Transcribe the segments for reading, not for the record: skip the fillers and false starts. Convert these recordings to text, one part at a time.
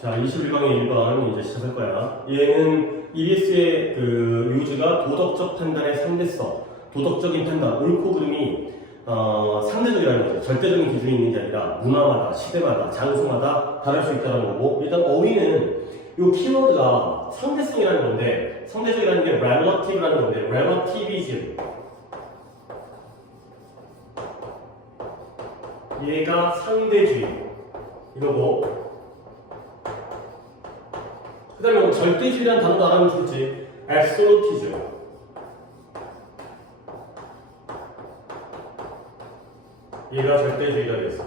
자, 21강의 1번 이제 시작할 거야. 얘는 EBS의 그 요지가 도덕적 판단의 상대성, 도덕적인 판단, 옳고 그름이 상대적이라는 거죠. 절대적인 기준이 있는 게 아니라 문화마다, 시대마다, 장소마다 다를 수 있다는 거고, 일단 어휘는 이 키워드가 상대성이라는 건데, 상대적이라는 게 relative라는 건데, relativism. 얘가 상대주의. 이거고, 그 다음에 절대주의라는 단어도 알아보면 좋지. absolutism. 얘가 절대주의가 되겠어.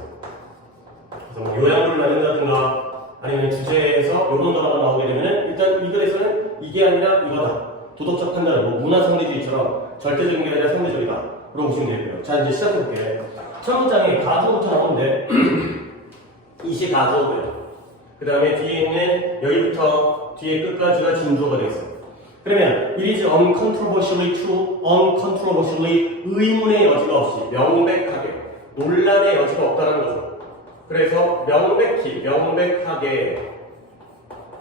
그래서 뭐 요약을 나눈다든가 아니면 주제에서 이런 단어가 나오게 되면 일단 이 글에서는 이게 아니라 이거다. 도덕적 판단은 뭐 문화 상대주의처럼 절대적인 게 아니라 상대적이다. 그런 보시면 되고요. 자, 이제 시작해볼게. 첫 문장에 가주어부터 나오는데 이시 가주어고요. 그 다음에 뒤에 있는 여기부터 뒤에 끝까지가 진주어가 되겠어. 그러면 it is uncontroversially true, uncontroversially 의문의 여지가 없이 명백하게 논란의 여지가 없다는 거죠. 그래서 명백하게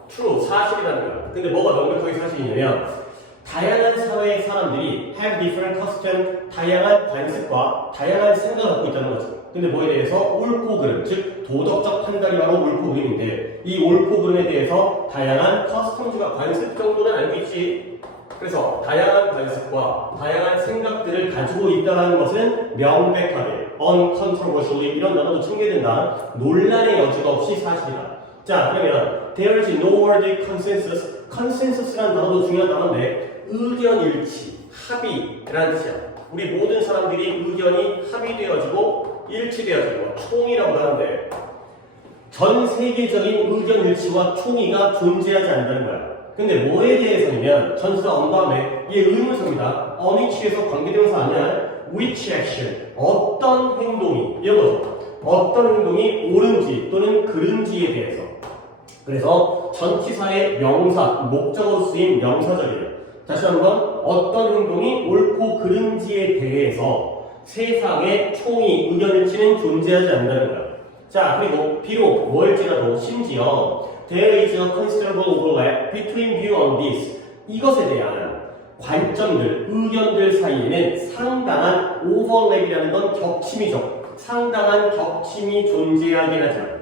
true, 사실이라는 거야. 근데 뭐가 명백하게 사실이냐면 다양한 사회의 사람들이 have different custom, 다양한 관습과 다양한 생각을 갖고 있다는 거죠. 근데 뭐에 대해서 옳고 그름, 즉 도덕적 판단이 바로 옳고 그름인데 이 옳고 그름에 대해서 다양한 커스텀즈가 관습 정도는 알고 있지. 그래서 다양한 관습과 다양한 생각들을 가지고 있다는 것은 명백하게 uncontroversially 이런 단어도 챙겨야 된다. 논란의 여지가 없이 사실이다. 자, 그러면 there is no world consensus. consensus라는 단어도 중요한 단어인데 의견 일치, 합의라는 뜻이야. 우리 모든 사람들이 의견이 합의되어지고 일치되어지고 총이라고 하는데 전 세계적인 의견 일치와 총의가 존재하지 않는다는 거야. 근데 뭐에 대해서냐면 전치사 on 다음에 이게 의문사입니다. on which에서 관계대명사 아니야. which action, 어떤 행동이 이런 거죠. 어떤 행동이 옳은지 또는 그른지에 대해서. 그래서 전치사의 명사, 목적으로 쓰인 명사절이에요. 다시 한번 어떤 행동이 옳고 그른지에 대해서 세상에 총의 의견일치는 존재하지 않는다는 거야. 자, 그리고 비록 뭘지라도 심지어 there is a considerable overlap between view on this 이것에 대한 관점들, 의견들 사이에는 상당한 overlap이라는 건 겹침이죠. 상당한 겹침이 존재하긴 하지만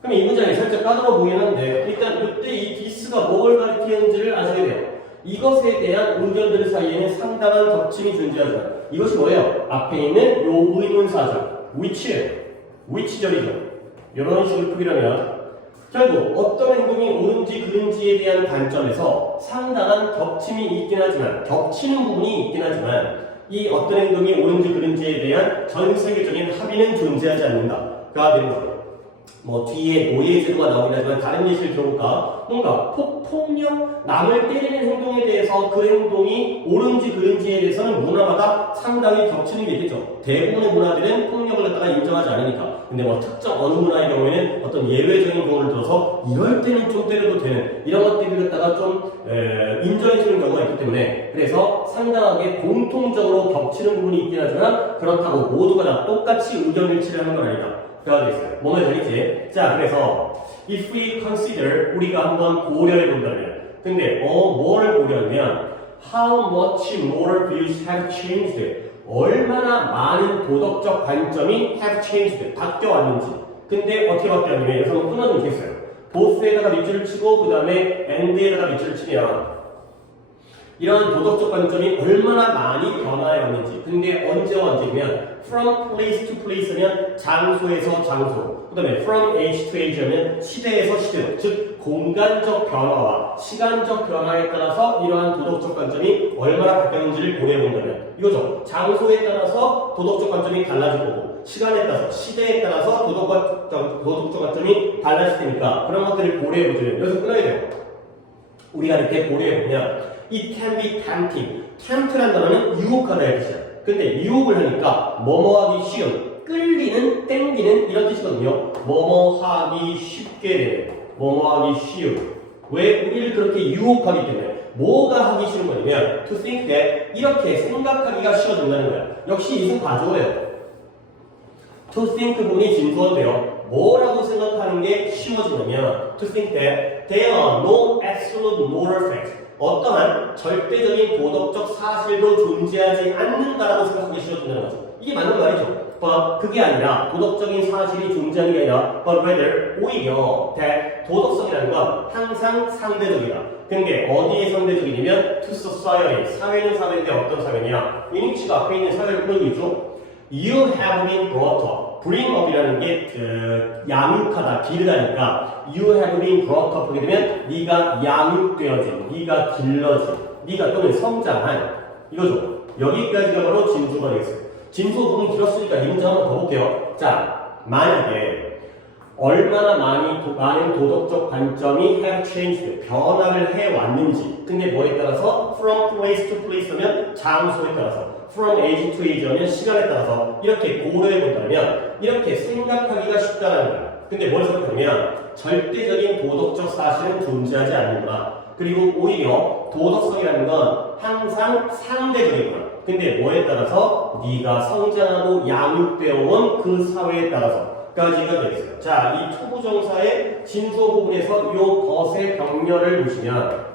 그럼 이 문장이 살짝 까다로워 보이긴 한데 일단 이때 이 this가 뭘 가리키는지를 아셔야 돼요. 이것에 대한 의견들 사이에는 상당한 겹침이 존재하지만 이것이 뭐예요? 앞에 있는 요 의문사절 which절이죠. 이런 식으로 표기하면 결국 어떤 행동이 옳은지 그른지에 대한 관점에서 상당한 겹침이 있긴 하지만 겹치는 부분이 있긴 하지만 이 어떤 행동이 옳은지 그른지에 대한 전 세계적인 합의는 존재하지 않는다가 되는 거예요. 뭐 뒤에 노예제도가 나오긴 하지만 다른 예시를 들어볼까? 뭔가 폭력, 남을 때리는 행동에 대해서 그 행동이 옳은지 그른지에 대해서는 문화마다 상당히 겹치는 게 있겠죠. 대부분의 문화들은 폭력을 갖다가 인정하지 않으니까. 근데 뭐 특정 어느 문화의 경우에는 어떤 예외적인 경우를 들어서 이럴 때는 좀 때려도 되는 이런 것들을 갖다가 좀 인정해주는 경우가 있기 때문에 그래서 상당하게 공통적으로 겹치는 부분이 있긴 하지만 그렇다고 모두가 다 똑같이 의견일치를 하는 건 아니다. 그가 되겠어요. 뭐만 되겠지? 자, 그래서 if we consider 우리가 한번 고려해 본다면 근데 뭐를 고려하면 how much moral views have changed 얼마나 많은 도덕적 관점이 have changed 바뀌어왔는지 근데 어떻게 바뀌었냐면 여기서 한번 끊어주면 되겠어요. both에다가 밑줄을 치고 그 다음에 and에다가 밑줄을 치면 이런 도덕적 관점이 얼마나 많이 변화해왔는지 근데 언제와 언제면 from place to place면 장소에서 장소 그 다음에 from age to age면 시대에서 시대로 즉 공간적 변화와 시간적 변화에 따라서 이러한 도덕적 관점이 얼마나 바뀌었는지를 고려해본다면 이거죠. 장소에 따라서 도덕적 관점이 달라질 거고 시간에 따라서 시대에 따라서 도덕적 관점이 달라질 테니까 그런 것들을 고려해보죠. 여기서 끊어야 돼요. 우리가 이렇게 고려해보면 It can be tempting. tempt라는 단어는 유혹하다의 뜻이야. 근데 유혹을 하니까 뭐뭐하기 쉬운, 끌리는, 땡기는 이런 뜻이거든요. 뭐뭐하기 쉽게 되는, 뭐뭐하기 쉬운. 왜 우리를 그렇게 유혹하기 때문에 뭐가 하기 쉬운 거냐면 to think that 이렇게 생각하기가 쉬워진다는 거야. 역시 이승 가져오래요. to think 부분이 진수어인데요. 뭐라고 생각하는 게 쉬워지냐면 to think that there are no absolute moral facts. 어떠한 절대적인 도덕적 사실도 존재하지 않는다라고 생각하기 쉬워진다는 거죠. 이게 맞는 말이죠. But 그게 아니라 도덕적인 사실이 존재하는 게 아니라 but rather 오히려 that 도덕성이라는 건 항상 상대적이다. 근데 어디에 상대적이냐면 to society. 사회는 사회인데 어떤 사회냐? 이니치가 앞에 있는 사회를 보고 있죠. You have been brought up. bring up이라는 게 양육하다, 기르다니까 you have been brought up 하게 되면 네가 양육되어진, 네가 길러진, 네가 또는 성장한 이거죠. 여기까지가 바로 진수가 되겠어요. 진수 부분 길었으니까 이 문제 한번 더 볼게요. 자, 만약에 얼마나 많은 도덕적 관점이 have changed, 변화를 해왔는지. 근데 뭐에 따라서? from place to place 하면 장소에 따라서, from age to age 하면 시간에 따라서 이렇게 고려해 본다면 이렇게 생각하기가 쉽다는 거야. 근데 뭘 생각하냐면 절대적인 도덕적 사실은 존재하지 않는구나. 그리고 오히려 도덕성이라는 건 항상 상대적이구나. 근데 뭐에 따라서? 네가 성장하고 양육되어온 그 사회에 따라서까지가 되겠어요. 자, 이 투부정사의 진수어 부분에서 이 것의 병렬을 보시면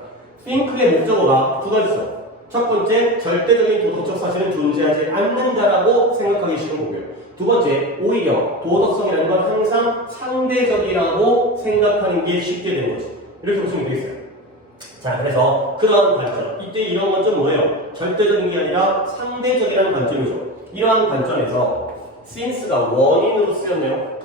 think의 목적어가 두 가지 있어. 첫 번째, 절대적인 도덕적 사실은 존재하지 않는다라고 생각하기 쉬운 거고요. 두 번째, 오히려 도덕성이라는 건 항상 상대적이라고 생각하는 게 쉽게 되는 거죠. 이렇게 보시면 되겠어요. 자, 그래서 그러한 관점, 이때 이런 관점 뭐예요? 절대적인 게 아니라 상대적이라는 관점이죠. 이러한 관점에서 since가 원인으로 쓰였네요.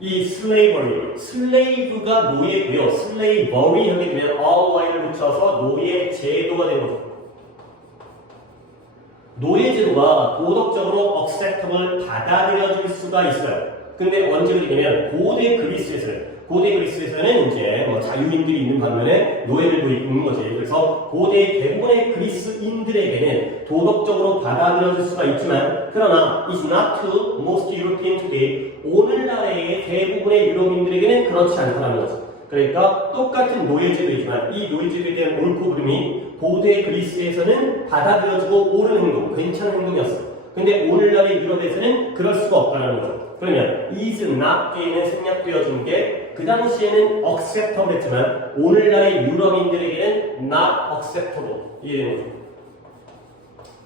이 slavery, slave가 노예고요. slavery 하게 되면 ally를 붙여서 노예 제도가 되는 거죠. 노예 제도가 도덕적으로 acceptable 받아들여질 수가 있어요. 근데 언제 그러냐면 고대 그리스에서는 이제 뭐 자유인들이 있는 반면에 노예들도 있는 거지. 그래서 고대 대부분의 그리스인들에게는 도덕적으로 받아들여질 수가 있지만, 그러나 it's not to most European today. 오늘날의 대부분의 유럽인들에게는 그렇지 않다는 거죠. 그러니까 똑같은 노예제도이지만 이 노예제도에 대한 옳고 그름이 고대 그리스에서는 받아들여지고 옳은 행동, 괜찮은 행동이었어. 근데 오늘날의 유럽에서는 그럴 수가 없다는 거죠. 그러면 is not에는 생략되어진 게 그 당시에는 acceptable 했지만 오늘날의 유럽인들에게는 not acceptable 이해되는 거죠.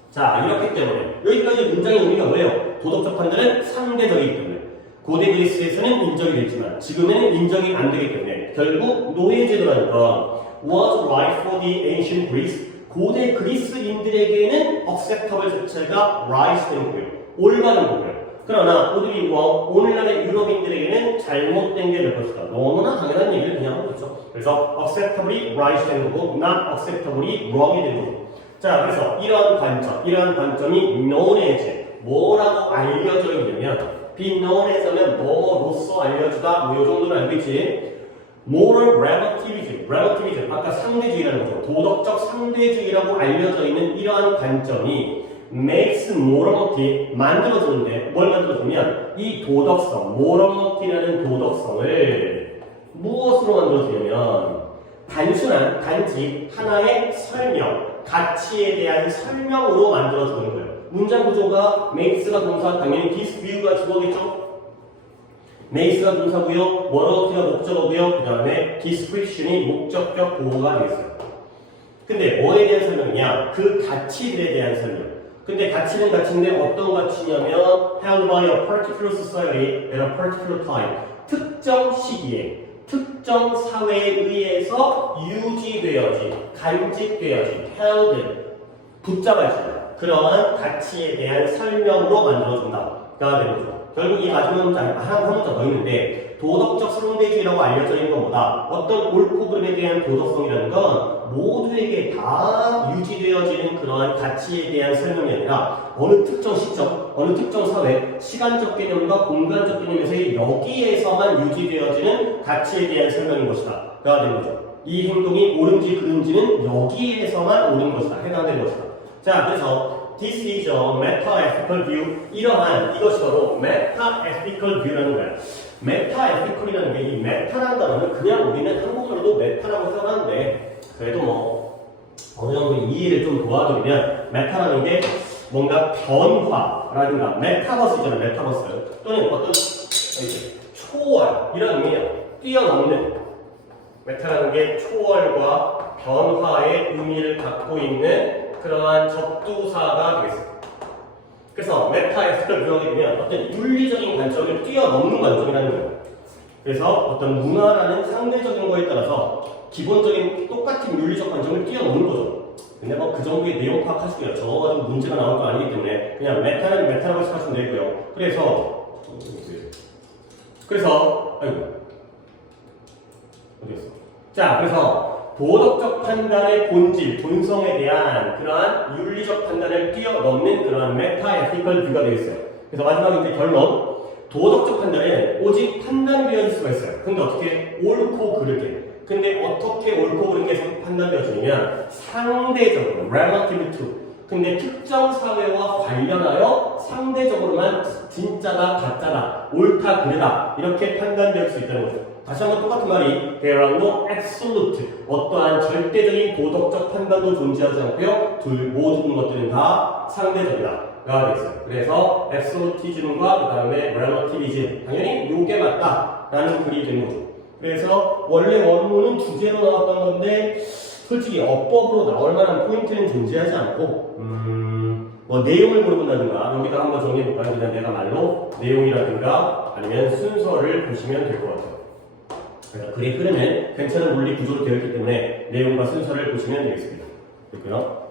자, 이렇기 때문에 여기까지 문장의 의미가 뭐예요? 도덕적 판단은 상대적이기 때문에 고대 그리스에서는 인정이 됐지만 지금에는 인정이 안 되기 때문에 결국 노예제도라는 건 was right for the ancient Greece. 고대 그리스인들에게는 acceptable 자체가 right 된 거고요. 올바른 거고요. 그러나 오늘날의 유럽인들에게는 잘못된 게 될 것이다. 너무나 당연한 얘기를 그냥 하고 있죠. 그래서 acceptably right 된 거고 not acceptably wrong이 된 거고. 자, 그래서 이러한 관점이 known as 뭐라고 알려져 있냐면 be known as면 뭐로서 알려주다 뭐 이 정도는 알고 있지. moral relativism 아까 상대주의라는 거죠. 도덕적 상대주의라고 알려져 있는 이러한 관점이 makes morality 만들어주는데 뭘 만들어주면 이 도덕성, morality라는 도덕성을 무엇으로 만들어주냐면 단지 하나의 설명, 가치에 대한 설명으로 만들어주는 거예요. 문장 구조가 makes가 동사, 당연히 this view가 주어겠죠? makes가 동사고요, morality가 목적어고요, 그 다음에 description이 목적격 보호가 되겠어요. 근데 뭐에 대한 설명이냐? 그 가치들에 대한 설명. 근데 가치는 가치인데 어떤 가치냐면 held by a particular society at a particular time. 특정 시기에, 특정 사회에 의해서 유지되어진, 간직되어진, held, 붙잡아진 그러한 가치에 대한 설명으로 만들어준다가 되는 거죠. 결국 이 마지막 문장 한 문장 더 있는데 도덕적 상대주의라고 알려져 있는 것보다 어떤 옳고 그름에 대한 도덕성이라는 건 모두에게 다 유지되어지는 그러한 가치에 대한 설명이 아니라 어느 특정 시점, 어느 특정 사회, 시간적 개념과 공간적 개념에서 여기에서만 유지되어지는 가치에 대한 설명인 것이다. 가 되는 거죠. 이 행동이 옳은지 그른지는 여기에서만 옳은 것이다. 해당되는 것이다. 자, 그래서 This is a meta-ethical view. 이것이 바로 meta-ethical view라는 거야. meta-ethical이라는 게 이 meta라는 단어는 그냥 우리는 한국어로도 meta라고 생각하는데 그래도 뭐 어느 정도 이해를 좀 도와드리면 meta라는 게 뭔가 변화라든가 메타버스잖아요. 메타버스 또는 어떤 초월 이런 의미예요. 뛰어넘는 메타라는 게 초월과 변화의 의미를 갖고 있는 그러한 접두사가 되겠습니다. 그래서 메타에서 들어가게 되면 어떤 윤리적인 관점을 뛰어넘는 관점이라는 거예요. 그래서 어떤 문화라는 상대적인 거에 따라서 기본적인 똑같은 윤리적 관점을 뛰어넘는 거죠. 근데 뭐 그 정도의 내용 파악하시고요. 저거 가지고 문제가 나올 거 아니기 때문에 그냥 메타는 메타라고 생각하시면 되고요. 그래서 아이고 어디였어? 자, 그래서 도덕적 판단의 본질, 본성에 대한 그러한 윤리적 판단을 뛰어넘는 그러한 메타에티컬 뷰가 되겠어요. 그래서 마지막에 이제 결론. 도덕적 판단은 오직 판단되어질 수가 있어요. 근데 어떻게 옳고 그르게. 근데 어떻게 옳고 그르게 판단되어지냐면 상대적으로, relative to. 근데 특정 사회와 관련하여 상대적으로만 진짜다, 가짜다, 옳다, 그르다 이렇게 판단될 수 있다는 거죠. 다시 한번 똑같은 말이 There are no absolute, 어떠한 절대적인 도덕적 판단도 존재하지 않고요. 모든 것들은 다 상대적이다 가 되겠어요. 그래서 absolutism과 그 다음에 relativism, 당연히 요게 맞다라는 글이 되는 거죠. 그래서 원래 원문은 주제로 나왔던 건데 솔직히 어법으로 나올 만한 포인트는 존재하지 않고 뭐 내용을 물어본다든가 여기다 한번 정리해볼까요? 그냥 내가 말로 내용이라든가 아니면 순서를 보시면 될 것 같아요. 그래서 글의 흐름은 괜찮은 물리 구조로 되어 있기 때문에 내용과 순서를 보시면 되겠습니다. 됐고요.